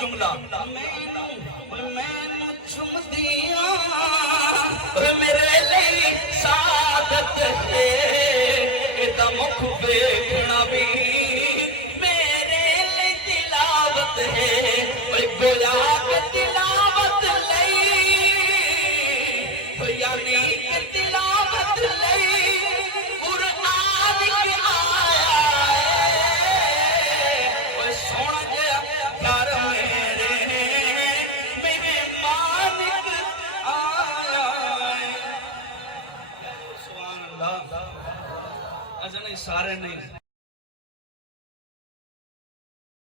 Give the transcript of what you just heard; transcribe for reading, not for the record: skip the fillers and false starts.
जुमला मेरे लिए सादत है एदा मुख देखना भी मेरे लिए तिलावत है गोया के तिलावत लई यानी के तिलावत लई कुरान के आया है सुन गया घर मेरे मालिक आया है सुभान अल्लाह। अच्छा नहीं सारे नहीं